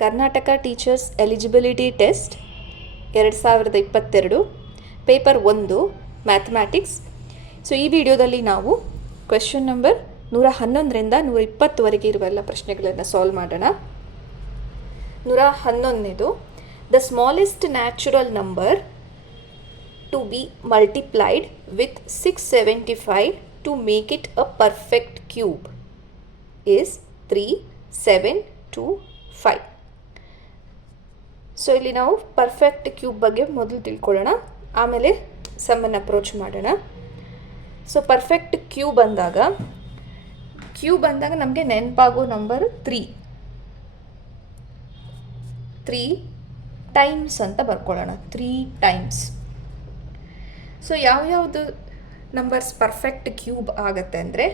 Karnataka teachers eligibility test 2022 paper 1 mathematics. So ಈ ವಿಡಿಯೋದಲ್ಲಿ ನಾವು ಕ್ವೆಶ್ಚನ್ ನಂಬರ್ 111ರಿಂದ 120ವರೆಗೆ ಇರುವ ಎಲ್ಲ ಪ್ರಶ್ನೆಗಳನ್ನು ಸಾಲ್ವ್ ಮಾಡೋಣ. 111ನೇದು, the smallest natural number to be multiplied with 675 to make it a perfect cube is 3, 7, 2, 5. So ಇಲ್ಲಿ ನಾವು ಪರ್ಫೆಕ್ಟ್ ಕ್ಯೂಬ್ ಬಗ್ಗೆ ಮೊದಲು ತಿಳ್ಕೊಳ್ಳೋಣ, ಆಮೇಲೆ ಸಮ್ಮನ್ನು ಅಪ್ರೋಚ್ ಮಾಡೋಣ. ಸೊ ಪರ್ಫೆಕ್ಟ್ ಕ್ಯೂಬ್ ಅಂದಾಗ ನಮಗೆ ನೆನಪಾಗೋ ನಂಬರ್ 3 ಟೈಮ್ಸ್ ಅಂತ ಬರ್ಕೊಳ್ಳೋಣ. 3 ಟೈಮ್ಸ್. ಸೊ ಯಾವ್ಯಾವುದು ನಂಬರ್ಸ್ ಪರ್ಫೆಕ್ಟ್ ಕ್ಯೂಬ್ ಆಗುತ್ತೆ ಅಂದರೆ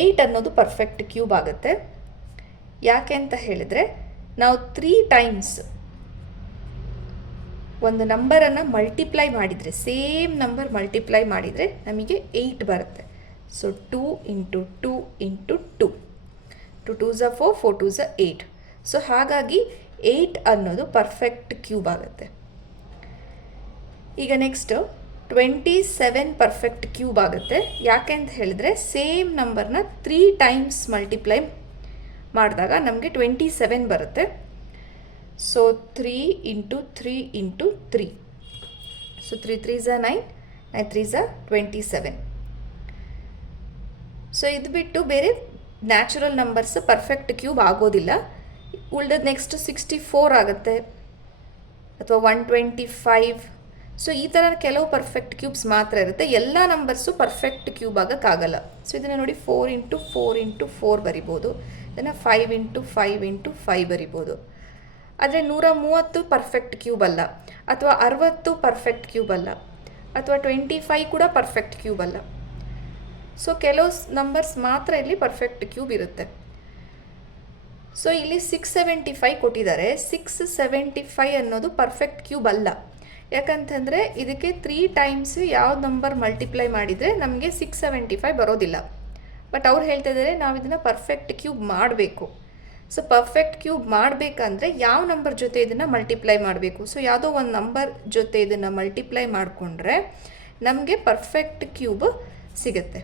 8 ಅನ್ನೋದು ಪರ್ಫೆಕ್ಟ್ ಕ್ಯೂಬ್ ಆಗುತ್ತೆ. ಯಾಕೆ ಅಂತ ಹೇಳಿದರೆ, ನಾವು 3 ಟೈಮ್ಸ್ ಒಂದು ನಂಬರನ್ನು ಮಲ್ಟಿಪ್ಲೈ ಮಾಡಿದರೆ, ಸೇಮ್ ನಂಬರ್ ಮಲ್ಟಿಪ್ಲೈ ಮಾಡಿದರೆ ನಮಗೆ 8 ಬರುತ್ತೆ. So 2 into 2 into 2, 2 2s are 4, 4 2s are 8. So ಹಾಗಾಗಿ 8 ಅನ್ನೋದು ಪರ್ಫೆಕ್ಟ್ ಕ್ಯೂಬ್ ಆಗುತ್ತೆ. ಈಗ ನೆಕ್ಸ್ಟು 27 ಪರ್ಫೆಕ್ಟ್ ಕ್ಯೂಬ್ ಆಗುತ್ತೆ. ಯಾಕೆ ಅಂತ ಹೇಳಿದ್ರೆ, ಸೇಮ್ ನಂಬರ್ನ 3 ಟೈಮ್ಸ್ ಮಲ್ಟಿಪ್ಲೈ ಮಾಡಿದಾಗ ನಮಗೆ 27 ಬರುತ್ತೆ. So 3 into 3 into 3. So 3 3s are 9, 9 3s are 27. So ಇದು ಬಿಟ್ಟು ಬೇರೆ ನ್ಯಾಚುರಲ್ ನಂಬರ್ಸ್ ಪರ್ಫೆಕ್ಟ್ ಕ್ಯೂಬ್ ಆಗೋದಿಲ್ಲ. ಉಳಿದ ನೆಕ್ಸ್ಟ್ 64 ಆಗುತ್ತೆ, ಅಥವಾ 125. ಸೊ ಈ ಥರ ಕೆಲವು ಪರ್ಫೆಕ್ಟ್ ಕ್ಯೂಬ್ಸ್ ಮಾತ್ರ ಇರುತ್ತೆ. ಎಲ್ಲ ನಂಬರ್ಸು ಪರ್ಫೆಕ್ಟ್ ಕ್ಯೂಬ್ ಆಗೋಕ್ಕಾಗಲ್ಲ. ಸೊ ಇದನ್ನು ನೋಡಿ, 4 ಇಂಟು 4 ಇಂಟು 4 ಬರಿಬೋದು. ಇದನ್ನು 5 ಇಂಟು 5 ಇಂಟು 5 ಬರಿಬೋದು. ಆದರೆ 130 ಪರ್ಫೆಕ್ಟ್ ಕ್ಯೂಬ್ ಅಲ್ಲ, ಅಥವಾ 60 ಪರ್ಫೆಕ್ಟ್ ಕ್ಯೂಬ್ ಅಲ್ಲ, ಅಥವಾ 25 ಕೂಡ ಪರ್ಫೆಕ್ಟ್ ಕ್ಯೂಬ್ ಅಲ್ಲ. ಸೊ ಕೆಲವು ನಂಬರ್ಸ್ ಮಾತ್ರ ಇಲ್ಲಿ ಪರ್ಫೆಕ್ಟ್ ಕ್ಯೂಬ್ ಇರುತ್ತೆ. ಸೊ ಇಲ್ಲಿ 675 ಕೊಟ್ಟಿದ್ದಾರೆ. 675 ಅನ್ನೋದು ಪರ್ಫೆಕ್ಟ್ ಕ್ಯೂಬ್ ಅಲ್ಲ. ಯಾಕಂತಂದರೆ ಇದಕ್ಕೆ 3 ಟೈಮ್ಸ್ ಯಾವ ನಂಬರ್ ಮಲ್ಟಿಪ್ಲೈ ಮಾಡಿದರೆ ನಮಗೆ 675 ಬರೋದಿಲ್ಲ. ಬಟ್ ಅವ್ರು ಹೇಳ್ತಾ ಇದ್ದಾರೆ ನಾವು ಇದನ್ನು ಪರ್ಫೆಕ್ಟ್ ಕ್ಯೂಬ್ ಮಾಡಬೇಕು. ಸೊ ಪರ್ಫೆಕ್ಟ್ ಕ್ಯೂಬ್ ಮಾಡಬೇಕಂದ್ರೆ ಯಾವ ನಂಬರ್ ಜೊತೆ ಇದನ್ನು ಮಲ್ಟಿಪ್ಲೈ ಮಾಡಬೇಕು. ಸೊ ಯಾವುದೋ ಒಂದು ನಂಬರ್ ಜೊತೆ ಇದನ್ನು ಮಲ್ಟಿಪ್ಲೈ ಮಾಡಿಕೊಂಡ್ರೆ ನಮಗೆ ಪರ್ಫೆಕ್ಟ್ ಕ್ಯೂಬ್ ಸಿಗುತ್ತೆ.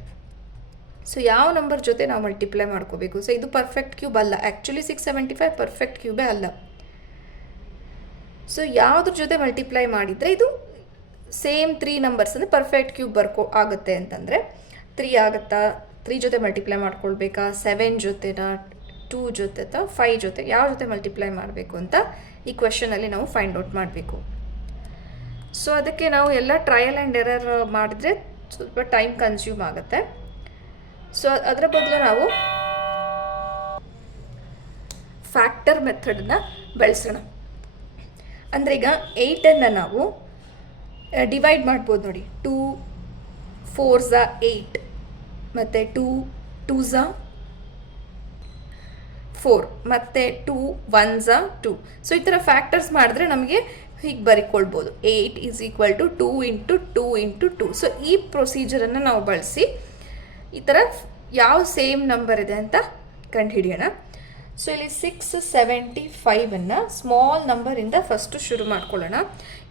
ಸೊ ಯಾವ ನಂಬರ್ ಜೊತೆ ನಾವು ಮಲ್ಟಿಪ್ಲೈ ಮಾಡ್ಕೋಬೇಕು. ಸೊ ಇದು ಪರ್ಫೆಕ್ಟ್ ಕ್ಯೂಬ್ ಅಲ್ಲ. ಆ್ಯಕ್ಚುಲಿ 675 ಪರ್ಫೆಕ್ಟ್ ಕ್ಯೂಬೇ ಅಲ್ಲ. ಸೊ ಯಾವುದ್ರ ಜೊತೆ ಮಲ್ಟಿಪ್ಲೈ ಮಾಡಿದರೆ ಇದು ಸೇಮ್ 3 ನಂಬರ್ಸ್ ಅಂದರೆ ಪರ್ಫೆಕ್ಟ್ ಕ್ಯೂಬ್ ಆಗುತ್ತೆ ಅಂತಂದರೆ 3 ಆಗುತ್ತಾ, 3 ಜೊತೆ ಮಲ್ಟಿಪ್ಲೈ ಮಾಡ್ಕೊಳ್ಬೇಕಾ, 7 ಜೊತೆನಾ, 2 ಜೊತೆ, 5 ಜೊತೆ, ಯಾವ ಜೊತೆ ಮಲ್ಟಿಪ್ಲೈ ಮಾಡಬೇಕು ಅಂತ ಈ ಕ್ವೆಶನಲ್ಲಿ ನಾವು ಫೈಂಡ್ ಔಟ್ ಮಾಡಬೇಕು. ಸೊ ಅದಕ್ಕೆ ನಾವು ಎಲ್ಲ ಟ್ರಯಲ್ ಆ್ಯಂಡ್ ಎರರ್ ಮಾಡಿದ್ರೆ ಸ್ವಲ್ಪ ಟೈಮ್ ಕನ್ಸ್ಯೂಮ್ ಆಗುತ್ತೆ. ಸೊ ಅದರ ಬದಲು ನಾವು ಫ್ಯಾಕ್ಟರ್ ಮೆಥಡನ್ನ ಬಳಸೋಣ. ಅಂದರೆ ಈಗ 8ಅನ್ನು ನಾವು ಡಿವೈಡ್ ಮಾಡ್ಬೋದು ನೋಡಿ. 2 4s are 8, ಮತ್ತು 2 2s are 4, ಮತ್ತು 2 1s are 2. ಸೊ ಈ ಥರ ಫ್ಯಾಕ್ಟರ್ಸ್ ಮಾಡಿದ್ರೆ ನಮಗೆ ಹೀಗೆ ಬರಿಕೊಳ್ಬೋದು, 8 is equal to 2 into 2 into 2. So ಈ ಪ್ರೊಸೀಜರನ್ನು ನಾವು ಬಳಸಿ ಈ ಥರ ಯಾವ ಸೇಮ್ ನಂಬರ್ ಇದೆ ಅಂತ ಕಂಡುಹಿಡಿಯೋಣ. ಸೊ ಇಲ್ಲಿ 675ಅನ್ನು ಸ್ಮಾಲ್ ನಂಬರಿಂದ ಫಸ್ಟು ಶುರು ಮಾಡ್ಕೊಳ್ಳೋಣ.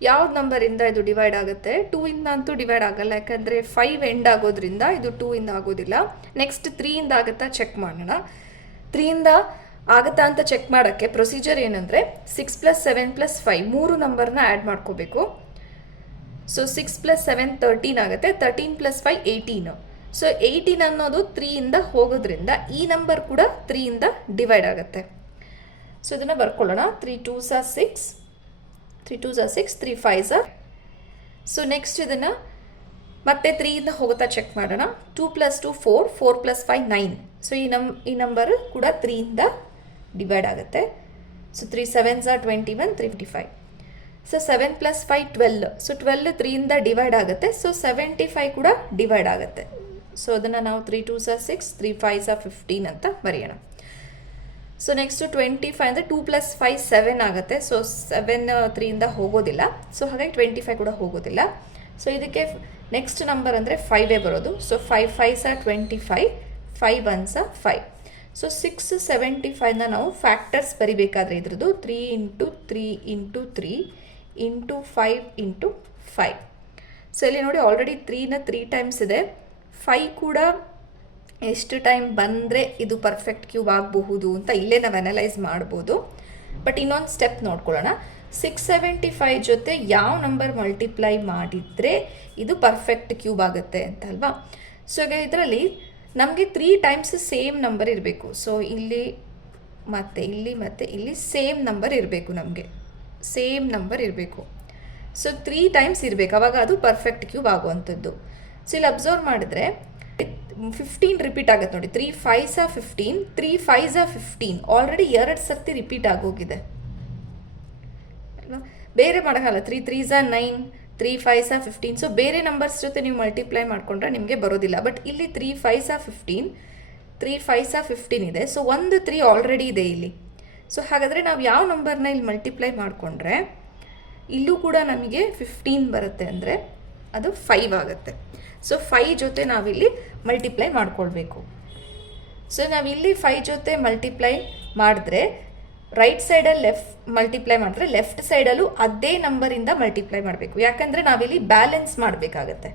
ಯಾವ ನಂಬರಿಂದ ಇದು ಡಿವೈಡ್ ಆಗುತ್ತೆ? 2ಇಂದ ಅಂತೂ ಡಿವೈಡ್ ಆಗಲ್ಲ, ಯಾಕಂದರೆ 5 ಎಂಡ್ ಆಗೋದ್ರಿಂದ ಇದು 2ಇಂದ ಆಗೋದಿಲ್ಲ. ನೆಕ್ಸ್ಟ್ 3ಇಂದ ಆಗುತ್ತಾ ಚೆಕ್ ಮಾಡೋಣ. 3ಇಂದ ಆಗುತ್ತಾ ಅಂತ ಚೆಕ್ ಮಾಡೋಕ್ಕೆ ಪ್ರೊಸೀಜರ್ ಏನಂದರೆ 6 + 7 + 5 3 ನಂಬರ್ನ ಆ್ಯಡ್ ಮಾಡ್ಕೋಬೇಕು. ಸೊ 6 + 7 13 ಆಗುತ್ತೆ, 13 + 5 18. ಸೊ 18 ಅನ್ನೋದು 3ಇಂದ ಹೋಗೋದ್ರಿಂದ ಈ ನಂಬರ್ ಕೂಡ 3ಇಂದ ಡಿವೈಡ್ ಆಗುತ್ತೆ. ಸೊ ಇದನ್ನು ಬರ್ಕೊಳ್ಳೋಣ. 3 2s are 6, 3 2s are 6, 3 5s are. So next ಇದನ್ನು ಮತ್ತೆ 3ಇಂದ ಹೋಗುತ್ತಾ ಚೆಕ್ ಮಾಡೋಣ. 2 + 2 4, 4 + 5 9. ಸೊ ಈ ನಂಬರ್ ಕೂಡ 3ಇಂದ ಡಿವೈಡ್ ಆಗುತ್ತೆ. So 3 7s are 21, 355. So 7 + 5 12. So 12 3ಇಂದ ಡಿವೈಡ್ ಆಗುತ್ತೆ. ಸೊ 75 ಕೂಡ ಡಿವೈಡ್ ಆಗುತ್ತೆ. ಸೊ ಅದನ್ನು ನಾವು 3 2s are 6, 3 5s are 15 ಅಂತ ಬರೆಯೋಣ. ಸೊ ನೆಕ್ಸ್ಟು 25 ಅಂದರೆ 2 + 5 7 ಆಗುತ್ತೆ. ಸೊ 7 3ಇಂದ ಹೋಗೋದಿಲ್ಲ. ಸೊ ಹಾಗಾಗಿ 25 ಕೂಡ ಹೋಗೋದಿಲ್ಲ. ಸೊ ಇದಕ್ಕೆ ನೆಕ್ಸ್ಟ್ ನಂಬರ್ ಅಂದರೆ 5 ಬರೋದು. So 5 5s are 25, 5 1s are 5. So 675ನ ನಾವು ಫ್ಯಾಕ್ಟರ್ಸ್ ಬರಿಬೇಕಾದ್ರೆ ಇದ್ರದ್ದು 3 into 3 into 3 into 5 into 5. So ಇಲ್ಲಿ ನೋಡಿ ಆಲ್ರೆಡಿ 3ನ 3 ಟೈಮ್ಸ್ ಇದೆ. 5 ಕೂಡ ಎಷ್ಟು ಟೈಮ್ ಬಂದರೆ ಇದು ಪರ್ಫೆಕ್ಟ್ ಕ್ಯೂಬ್ ಆಗಬಹುದು ಅಂತ ಇಲ್ಲೇ ನಾವು ಅನಲೈಸ್ ಮಾಡ್ಬೋದು. ಬಟ್ ಇನ್ನೊಂದು ಸ್ಟೆಪ್ ನೋಡ್ಕೊಳ್ಳೋಣ. 675 ಜೊತೆ ಯಾವ ನಂಬರ್ ಮಲ್ಟಿಪ್ಲೈ ಮಾಡಿದರೆ ಇದು ಪರ್ಫೆಕ್ಟ್ ಕ್ಯೂಬ್ ಆಗುತ್ತೆ ಅಂತ ಅಲ್ವಾ. ಸೊ ಈಗ ಇದರಲ್ಲಿ ನಮಗೆ 3 ಟೈಮ್ಸ್ ಸೇಮ್ ನಂಬರ್ ಇರಬೇಕು. ಸೊ ಇಲ್ಲಿ ಮತ್ತು ಇಲ್ಲಿ ಸೇಮ್ ನಂಬರ್ ಇರಬೇಕು, ನಮಗೆ ಸೇಮ್ ನಂಬರ್ ಇರಬೇಕು. ಸೊ 3 ಟೈಮ್ಸ್ ಇರಬೇಕು, ಅವಾಗ ಅದು ಪರ್ಫೆಕ್ಟ್ ಕ್ಯೂಬ್ ಆಗುವಂಥದ್ದು. ಸೊ ಇಲ್ಲಿ ಅಬ್ಸರ್ವ್ ಮಾಡಿದ್ರೆ 15 ರಿಪೀಟ್ ಆಗುತ್ತೆ ನೋಡಿ. 3 5s 15, 3 5s 15 ಆಲ್ರೆಡಿ 2 ಸರ್ತಿ ರಿಪೀಟ್ ಆಗೋಗಿದೆ ಅಲ್ವಾ. ಬೇರೆ ಮಾಡೋಕ್ಕಲ್ಲ. 3 3s 9, 3 5s 15. ಸೊ ಬೇರೆ ನಂಬರ್ಸ್ ಜೊತೆ ನೀವು ಮಲ್ಟಿಪ್ಲೈ ಮಾಡಿಕೊಂಡ್ರೆ ನಿಮಗೆ ಬರೋದಿಲ್ಲ. ಬಟ್ ಇಲ್ಲಿ 3 5s 15, 3 5s 15 ಇದೆ. ಸೊ ಒಂದು 3 ಆಲ್ರೆಡಿ ಇದೆ ಇಲ್ಲಿ. ಸೊ ಹಾಗಾದರೆ ನಾವು ಯಾವ ನಂಬರ್ನ ಇಲ್ಲಿ ಮಲ್ಟಿಪ್ಲೈ ಮಾಡಿಕೊಂಡ್ರೆ ಇಲ್ಲೂ ಕೂಡ ನಮಗೆ 15 ಬರುತ್ತೆ ಅಂದರೆ ಅದು 5 ಆಗುತ್ತೆ. ಸೊ 5 ಜೊತೆ ನಾವಿಲ್ಲಿ ಮಲ್ಟಿಪ್ಲೈ ಮಾಡ್ಕೊಳ್ಬೇಕು. ಸೊ ನಾವಿಲ್ಲಿ 5 ಜೊತೆ ಮಲ್ಟಿಪ್ಲೈ ಮಾಡಿದ್ರೆ ರೈಟ್ ಸೈಡಲ್ಲಿ ಮಲ್ಟಿಪ್ಲೈ ಮಾಡಿದ್ರೆ ಲೆಫ್ಟ್ ಸೈಡಲ್ಲೂ ಅದೇ ನಂಬರಿಂದ ಮಲ್ಟಿಪ್ಲೈ ಮಾಡಬೇಕು. ಯಾಕಂದರೆ ನಾವಿಲ್ಲಿ ಬ್ಯಾಲೆನ್ಸ್ ಮಾಡಬೇಕಾಗತ್ತೆ.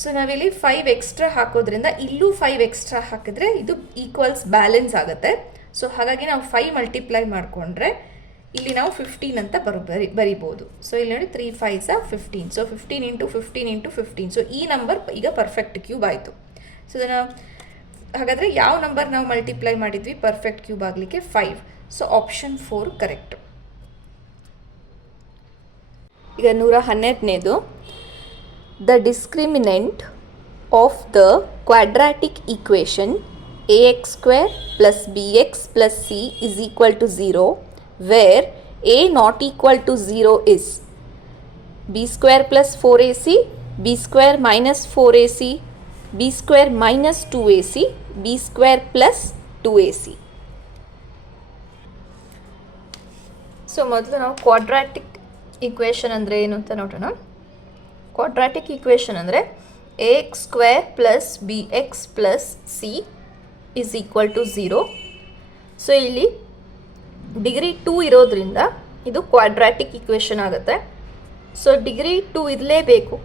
ಸೊ ನಾವಿಲ್ಲಿ 5 ಎಕ್ಸ್ಟ್ರಾ ಹಾಕೋದ್ರಿಂದ ಇಲ್ಲೂ 5 ಎಕ್ಸ್ಟ್ರಾ ಹಾಕಿದ್ರೆ ಇದು ಈಕ್ವಲ್ಸ್ ಬ್ಯಾಲೆನ್ಸ್ ಆಗುತ್ತೆ. ಸೊ ಹಾಗಾಗಿ ನಾವು 5 ಮಲ್ಟಿಪ್ಲೈ ಮಾಡಿಕೊಂಡ್ರೆ ಇಲ್ಲಿ ನಾವು 15 ಅಂತ ಬರಿಬೋದು. ಸೊ ಇಲ್ಲಿ ನೋಡಿ 3 5s 15. So 15 into 15 into 15. So ಈ ನಂಬರ್ ಈಗ ಪರ್ಫೆಕ್ಟ್ ಕ್ಯೂಬ್ ಆಯಿತು. ಸೊ ಇದನ್ನು ಹಾಗಾದರೆ ಯಾವ ನಂಬರ್ ನಾವು ಮಲ್ಟಿಪ್ಲೈ ಮಾಡಿದ್ವಿ ಪರ್ಫೆಕ್ಟ್ ಕ್ಯೂಬ್ ಆಗಲಿಕ್ಕೆ? 5. So option 4 correct. ಈಗ 112ನೇದು, the discriminant of the quadratic equation ax² plus bx plus c is equal to 0 where a not equal to 0 is b² plus 4ac, b² minus 4ac, b² minus 2ac, b² plus 2ac. So ಮೊದಲು ನಾವು quadratic equation ಅಂದರೆ ಏನು ಅಂತ ನೋಡೋಣ. Quadratic equation ಅಂದರೆ ax² plus bx plus c is equal to 0. So ಇಲ್ಲಿ degree 2 ಇರೋದ್ರಿಂದ ಇದು ಕ್ವಾಡ್ರಾಟಿಕ್ ಈಕ್ವೇಷನ್ ಆಗುತ್ತೆ. ಸೊ ಡಿಗ್ರಿ 2 ಇರಲೇಬೇಕು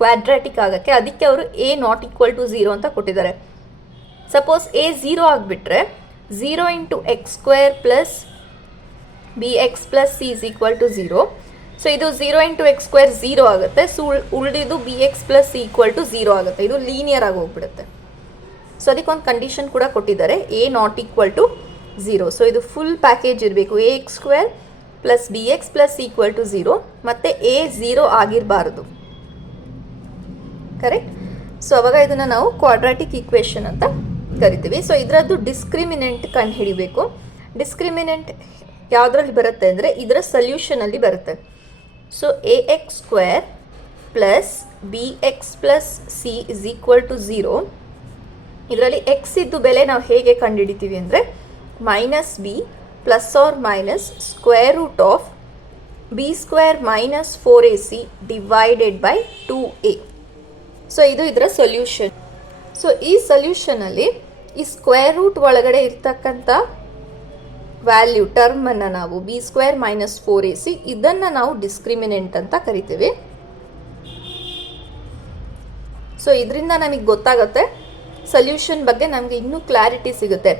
ಕ್ವಾಡ್ರಾಟಿಕ್ ಆಗೋಕ್ಕೆ. ಅದಕ್ಕೆ ಅವರು ಎ ನಾಟ್ ಈಕ್ವಲ್ ಟು 0 ಅಂತ ಕೊಟ್ಟಿದ್ದಾರೆ. ಸಪೋಸ್ ಎ 0 ಆಗಿಬಿಟ್ರೆ 0 into x² plus B X plus C is equal to 0. So ಇದು 0 ಇಂಟು x² 0 ಆಗುತ್ತೆ. ಸೊ ಉಳಿದಿದ್ದು B X plus C equal to 0 ಆಗುತ್ತೆ. ಇದು ಲೀನಿಯರ್ ಆಗಿ ಹೋಗ್ಬಿಡುತ್ತೆ. ಸೊ ಅದಕ್ಕೊಂದು ಕಂಡೀಷನ್ ಕೂಡ ಕೊಟ್ಟಿದ್ದಾರೆ, A not equal to 0. So ಇದು ಫುಲ್ ಪ್ಯಾಕೇಜ್ ಇರಬೇಕು. ax² plus B X plus equal to 0 ಮತ್ತು ಎ 0 ಆಗಿರಬಾರ್ದು. ಕರೆಕ್ಟ್. ಸೊ ಅವಾಗ ಇದನ್ನು ನಾವು ಕ್ವಾಡ್ರಾಟಿಕ್ ಈಕ್ವೇಷನ್ ಅಂತ ಕರಿತೀವಿ. ಸೊ ಇದರದ್ದು ಡಿಸ್ಕ್ರಿಮಿನೆಂಟ್ ಕಂಡು ಹಿಡಿಬೇಕು. ಡಿಸ್ಕ್ರಿಮಿನೆಂಟ್ ಯಾವುದ್ರಲ್ಲಿ ಬರುತ್ತೆ ಅಂದರೆ ಇದರ ಸೊಲ್ಯೂಷನಲ್ಲಿ ಬರುತ್ತೆ. So ax² plus B X plus C is equal to 0. ಇದರಲ್ಲಿ ಎಕ್ಸ್ ಇದ್ದು ಬೆಲೆ ನಾವು ಹೇಗೆ ಕಂಡುಹಿಡಿತೀವಿ ಅಂದರೆ -b plus or minus square root of b² minus 4ac divided by 2a. So ಇದು ಇದರ ಸೊಲ್ಯೂಷನ್. ಸೊ ಈ ಸೊಲ್ಯೂಷನಲ್ಲಿ ಈ ಸ್ಕ್ವೇರ್ ರೂಟ್ ಒಳಗಡೆ ಇರ್ತಕ್ಕಂಥ ವ್ಯಾಲ್ಯೂ ಟರ್ಮನ್ನು ನಾವು b² ಮೈನಸ್ 4ac ಇದನ್ನು ನಾವು ಡಿಸ್ಕ್ರಿಮಿನೆಂಟ್ ಅಂತ ಕರಿತೀವಿ. ಸೊ ಇದರಿಂದ ನಮಗೆ ಗೊತ್ತಾಗುತ್ತೆ ಸೊಲ್ಯೂಷನ್ ಬಗ್ಗೆ ನಮಗೆ ಇನ್ನೂ ಕ್ಲಾರಿಟಿ ಸಿಗುತ್ತೆ.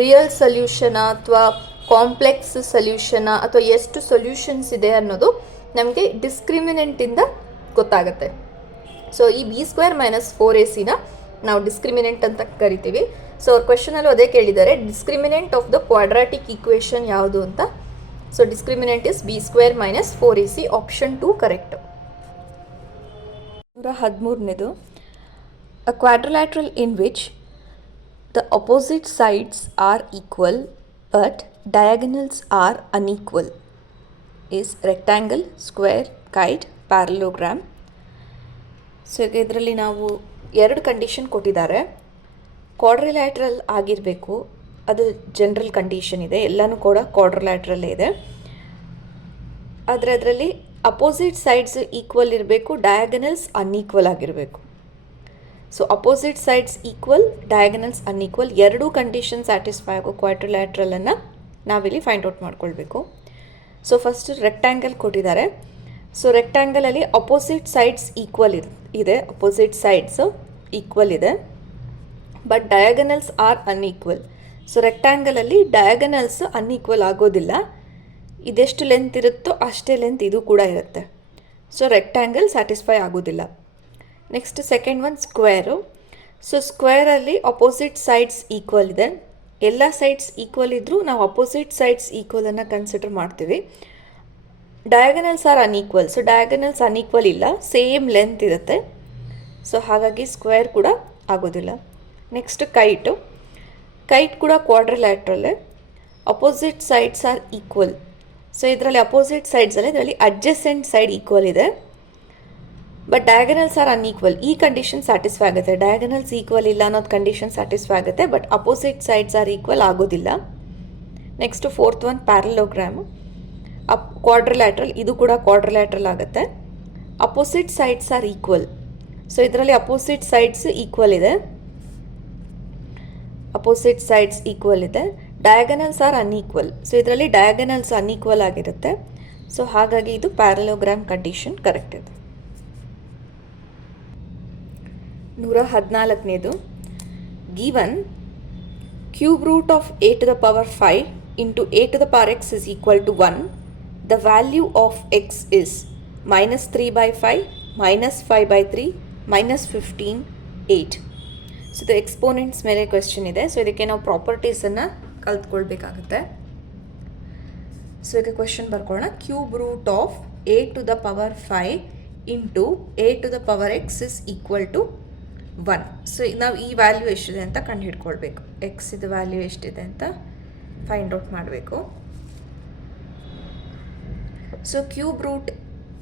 ರಿಯಲ್ ಸೊಲ್ಯೂಷನಾ ಅಥವಾ ಕಾಂಪ್ಲೆಕ್ಸ್ ಸೊಲ್ಯೂಷನಾ ಅಥವಾ ಎಷ್ಟು ಸೊಲ್ಯೂಷನ್ಸ್ ಇದೆ ಅನ್ನೋದು ನಮಗೆ ಡಿಸ್ಕ್ರಿಮಿನೆಂಟಿಂದ ಗೊತ್ತಾಗುತ್ತೆ. ಸೊ ಈ b² ಮೈನಸ್ 4ac ನಾವು ಡಿಸ್ಕ್ರಿಮಿನೆಂಟ್ ಅಂತ ಕರಿತೀವಿ. ಸೊ ಅವ್ರ ಕ್ವೆಶನಲ್ಲೂ ಅದೇ ಕೇಳಿದ್ದಾರೆ, discriminant of the quadratic equation ಯಾವುದು ಅಂತ. So discriminant is b² minus 4ac. Option 2 correct. 113ನೇದು, a quadrilateral in which the opposite sides are equal but diagonals are unequal is rectangle, square, kite, parallelogram. So ಈಗ ಇದರಲ್ಲಿ ನಾವು 2 condition ಕೊಟ್ಟಿದ್ದಾರೆ. Quadrilateral ಆಗಿರಬೇಕು, ಅದು general condition ಇದೆ. ಎಲ್ಲನೂ ಕೂಡ ಕ್ವಾಡ್ರಿಲ್ಯಾಟ್ರಲ್ಲೇ ಇದೆ. ಆದರೆ ಅದರಲ್ಲಿ ಅಪೋಸಿಟ್ ಸೈಡ್ಸ್ ಈಕ್ವಲ್ ಇರಬೇಕು, ಡಯಾಗನಲ್ಸ್ ಅನ್ಈಕ್ವಲ್ ಆಗಿರಬೇಕು. So opposite sides equal, diagonals unequal, ಎರಡೂ ಕಂಡೀಷನ್ ಸ್ಯಾಟಿಸ್ಫೈ ಆಗೋ ಕ್ವಾಡ್ರಿಲ್ಯಾಟ್ರಲನ್ನು ನಾವಿಲ್ಲಿ ಫೈಂಡ್ ಔಟ್ ಮಾಡ್ಕೊಳ್ಬೇಕು. ಸೊ ಫಸ್ಟು ರೆಕ್ಟ್ಯಾಂಗಲ್ ಕೊಟ್ಟಿದ್ದಾರೆ. ಸೊ ರೆಕ್ಟ್ಯಾಂಗಲಲ್ಲಿ ಅಪೋಸಿಟ್ ಸೈಡ್ಸ್ ಈಕ್ವಲ್ ಇದೆ, ಅಪೋಸಿಟ್ ಸೈಡ್ಸು ಈಕ್ವಲ್ ಇದೆ, but diagonals are unequal. So ರೆಕ್ಟ್ಯಾಂಗಲಲ್ಲಿ ಡಯಾಗನಲ್ಸ್ ಅನ್ಈಕ್ವಲ್ ಆಗೋದಿಲ್ಲ, ಇದೆಷ್ಟು ಲೆಂತ್ ಇರುತ್ತೋ ಅಷ್ಟೇ ಲೆಂತ್ ಇದು ಕೂಡ ಇರುತ್ತೆ. ಸೊ ರೆಕ್ಟ್ಯಾಂಗಲ್ ಸ್ಯಾಟಿಸ್ಫೈ ಆಗೋದಿಲ್ಲ. Next second one square. So ಸ್ಕ್ವೇರಲ್ಲಿ ಅಪೋಸಿಟ್ ಸೈಡ್ಸ್ ಈಕ್ವಲ್ ಇದೆ, ಎಲ್ಲ ಸೈಡ್ಸ್ ಈಕ್ವಲ್ ಇದ್ದರೂ ನಾವು ಅಪೋಸಿಟ್ ಸೈಡ್ಸ್ ಈಕ್ವಲನ್ನು ಕನ್ಸಿಡರ್ ಮಾಡ್ತೀವಿ. Diagonals are unequal. So diagonals unequal ಇಲ್ಲ, ಸೇಮ್ ಲೆಂತ್ ಇರುತ್ತೆ. ಸೊ ಹಾಗಾಗಿ ಸ್ಕ್ವೇರ್ ಕೂಡ ಆಗೋದಿಲ್ಲ. Next kite. ಕೈಟ್ ಕೂಡ ಕ್ವಾಡ್ರಿಲ್ಯಾಟ್ರಲ್ಲೇ, opposite sides are equal. So ಇದರಲ್ಲಿ ಅಪೋಸಿಟ್ ಸೈಡ್ಸಲ್ಲಿ ಇದರಲ್ಲಿ ಅಡ್ಜಸೆಂಟ್ ಸೈಡ್ ಈಕ್ವಲ್ ಇದೆ, ಬಟ್ ಡಯಾಗನಲ್ಸ್ ಆರ್ ಅನ್ಈಕ್ವಲ್. ಈ ಕಂಡೀಷನ್ ಸ್ಯಾಟಿಸ್ಫೈ ಆಗುತ್ತೆ, ಡಯಾಗನಲ್ಸ್ ಈಕ್ವಲ್ ಇಲ್ಲ ಅನ್ನೋದು ಕಂಡೀಷನ್ ಸ್ಯಾಟಿಸ್ಫೈ ಆಗುತ್ತೆ, but opposite sides are equal ಆಗೋದಿಲ್ಲ. Next fourth one parallelogram. Quadrilateral, ಇದು ಕೂಡ ಕ್ವಾಡ್ರಿಲ್ಯಾಟ್ರಲ್ ಆಗುತ್ತೆ. Opposite sides are equal. So ಇದರಲ್ಲಿ ಅಪೋಸಿಟ್ ಸೈಡ್ಸ್ ಈಕ್ವಲ್ ಇದೆ, ಅಪೋಸಿಟ್ ಸೈಡ್ಸ್ ಈಕ್ವಲ್ ಇದೆ, ಡಯಾಗನಲ್ಸ್ ಆರ್ ಅನ್ಈಕ್ವಲ್. ಸೊ ಇದರಲ್ಲಿ ಡಯಾಗನಲ್ಸ್ ಅನ್ಈಕ್ವಲ್ ಆಗಿರುತ್ತೆ. ಸೊ ಹಾಗಾಗಿ ಇದು ಪ್ಯಾರಲೋಗ್ರಾಮ್ ಕಂಡೀಷನ್ ಕರೆಕ್ಟ್ ಇದೆ. 114ನೇದು. Given cube root of a to the power 5 into a to the power x is equal to 1. The value of x is minus 3 by 5, minus 5 by 3, minus 15, 8. So ಇದು exponents ಮೇಲೆ question ಇದೆ. So ಇದಕ್ಕೆ ನಾವು ಪ್ರಾಪರ್ಟೀಸನ್ನು ಕಲ್ತ್ಕೊಳ್ಬೇಕಾಗುತ್ತೆ. So ಈಗ question ಬರ್ಕೊಳ್ಳೋಣ. Cube root of a to the power 5 ಇಂಟು a to the power x is equal to 1. So ನಾವು ಈ ವ್ಯಾಲ್ಯೂ ಎಷ್ಟಿದೆ ಅಂತ ಕಂಡು ಹಿಡ್ಕೊಳ್ಬೇಕು. ಎಕ್ಸ್ ಇದು ವ್ಯಾಲ್ಯೂ ಎಷ್ಟಿದೆ ಅಂತ ಫೈಂಡ್ ಔಟ್ ಮಾಡಬೇಕು. ಸೊ ಕ್ಯೂಬ್ ರೂಟ್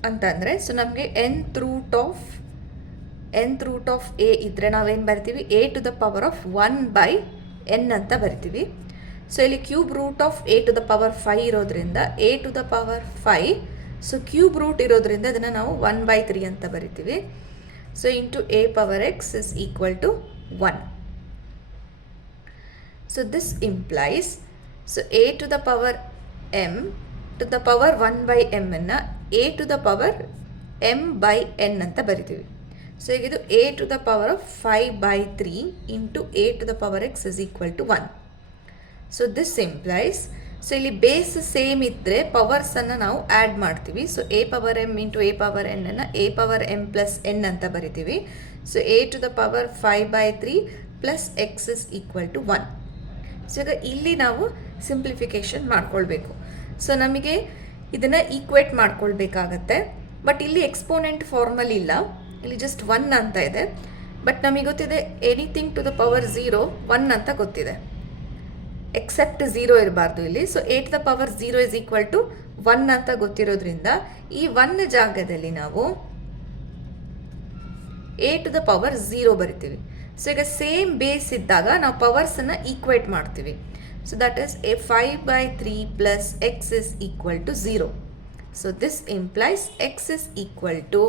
ಅಂತಂದರೆ, ಸೊ ನಮಗೆ nth ರೂಟ್ ಆಫ್ ಎ ಇದ್ದರೆ ನಾವೇನು ಬರ್ತೀವಿ, a to the power of 1 by n ಅಂತ ಬರ್ತೀವಿ. ಸೊ ಇಲ್ಲಿ cube root of a to the power 5 ಇರೋದ್ರಿಂದ a to the power 5, so cube root ಇರೋದ್ರಿಂದ ಅದನ್ನು ನಾವು 1 by 3 ಅಂತ ಬರಿತೀವಿ. So into a power x is equal to 1. So this implies, so a to the power m to the power 1 by m ಅನ್ನು a to the power m by n ಅಂತ ಬರಿತೀವಿ. So ಈಗ ಇದು a to the power of 5 by 3 into a to the power x is equal to 1. So this implies, so ಇಲ್ಲಿ base same ಇದ್ದರೆ ಪವರ್ಸನ್ನು ನಾವು add ಮಾಡ್ತೀವಿ. So a power m into a power n ಅನ್ನು a power m plus n ಅಂತ ಬರಿತೀವಿ. So a to the power 5 by 3 plus x is equal to 1. So ಈಗ ಇಲ್ಲಿ ನಾವು ಸಿಂಪ್ಲಿಫಿಕೇಶನ್ ಮಾಡ್ಕೊಳ್ಬೇಕು. ಸೊ ನಮಗೆ ಇದನ್ನು ಈಕ್ವೇಟ್ ಮಾಡ್ಕೊಳ್ಬೇಕಾಗತ್ತೆ, ಬಟ್ ಇಲ್ಲಿ ಎಕ್ಸ್ಪೋನೆಂಟ್ ಫಾರ್ಮಲ್ ಇಲ್ಲ, ಇಲ್ಲಿ ಜಸ್ಟ್ 1 ಅಂತ ಇದೆ. ಬಟ್ ನಮಗೆ ಗೊತ್ತಿದೆ ಎನಿಥಿಂಗ್ ಟು ದ ಪವರ್ 0 1 ಅಂತ ಗೊತ್ತಿದೆ, ಎಕ್ಸೆಪ್ಟ್ 0 ಇರಬಾರ್ದು ಇಲ್ಲಿ. So a to the power 0 is equal to 1 ಅಂತ ಗೊತ್ತಿರೋದ್ರಿಂದ ಈ 1 ಜಾಗದಲ್ಲಿ ನಾವು a to the power 0 ಬರಿತೀವಿ. ಸೊ ಈಗ ಸೇಮ್ ಬೇಸ್ ಇದ್ದಾಗ ನಾವು ಪವರ್ಸನ್ನು ಈಕ್ವೇಟ್ ಮಾಡ್ತೀವಿ. So that is a 5 by 3 plus x is equal to 0. So this implies x is equal to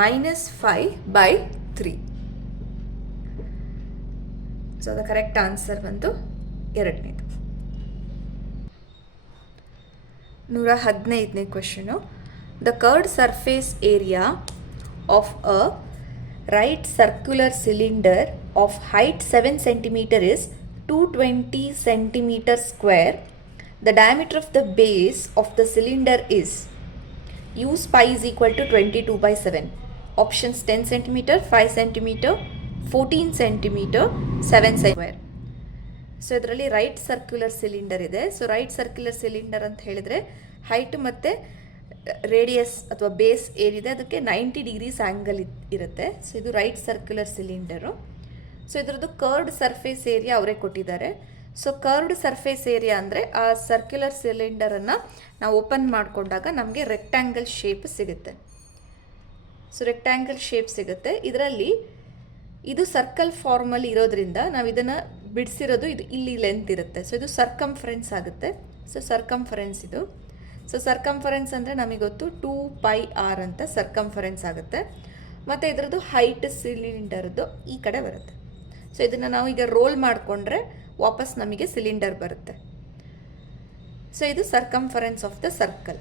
minus 5 by 3. So the correct answer ಬಂತು ಎರಡನೇದು. 115ನೇ question. The curved surface area of a right circular cylinder of height 7 cm is 220 cm square. The diameter of the base of the cylinder is, use pi is equal to 22 by 7. Options 10 cm, 5 cm, 14 cm, 7 square. So ಇದರಲ್ಲಿ right circular cylinder ಇದೆ. So right circular cylinder ಅಂತ ಹೇಳಿದರೆ height ಮತ್ತು radius ಅಥವಾ base ಏನಿದೆ ಅದಕ್ಕೆ 90 degrees angle ಇರುತ್ತೆ. So ಇದು ರೈಟ್ ಸರ್ಕ್ಯುಲರ್ ಸಿಲಿಂಡರು. ಸೊ ಇದರದ್ದು ಕರ್ವ್ಡ್ ಸರ್ಫೇಸ್ ಏರಿಯಾ ಅವರೇ ಕೊಟ್ಟಿದ್ದಾರೆ. ಸೊ ಕರ್ವ್ಡ್ ಸರ್ಫೇಸ್ ಏರಿಯಾ ಅಂದರೆ ಆ ಸರ್ಕ್ಯುಲರ್ ಸಿಲಿಂಡರನ್ನು ನಾವು ಓಪನ್ ಮಾಡಿಕೊಂಡಾಗ ನಮಗೆ ರೆಕ್ಟ್ಯಾಂಗಲ್ ಶೇಪ್ ಸಿಗುತ್ತೆ. ಸೊ ರೆಕ್ಟ್ಯಾಂಗಲ್ ಶೇಪ್ ಸಿಗುತ್ತೆ. ಇದರಲ್ಲಿ ಇದು ಸರ್ಕಲ್ ಫಾರ್ಮಲ್ಲಿ ಇರೋದ್ರಿಂದ ನಾವು ಇದನ್ನು ಬಿಡಿಸಿರೋದು, ಇದು ಇಲ್ಲಿ ಲೆಂತ್ ಇರುತ್ತೆ. ಸೊ ಇದು ಸರ್ಕಂಫರೆನ್ಸ್ ಆಗುತ್ತೆ. ಸೊ ಸರ್ಕಂಫರೆನ್ಸ್ ಇದು. ಸೊ ಸರ್ಕಂಫರೆನ್ಸ್ ಅಂದರೆ ನಮಗೆ ಗೊತ್ತು 2πr ಅಂತ ಸರ್ಕಂಫರೆನ್ಸ್ ಆಗುತ್ತೆ. ಮತ್ತು ಇದರದ್ದು ಹೈಟ್ ಸಿಲಿಂಡರ್ದು ಈ ಕಡೆ ಬರುತ್ತೆ. ಸೊ ಇದನ್ನು ನಾವು ಈಗ ರೋಲ್ ಮಾಡಿಕೊಂಡ್ರೆ ವಾಪಸ್ ನಮಗೆ ಸಿಲಿಂಡರ್ ಬರುತ್ತೆ. ಸೊ ಇದು circumference of the circle.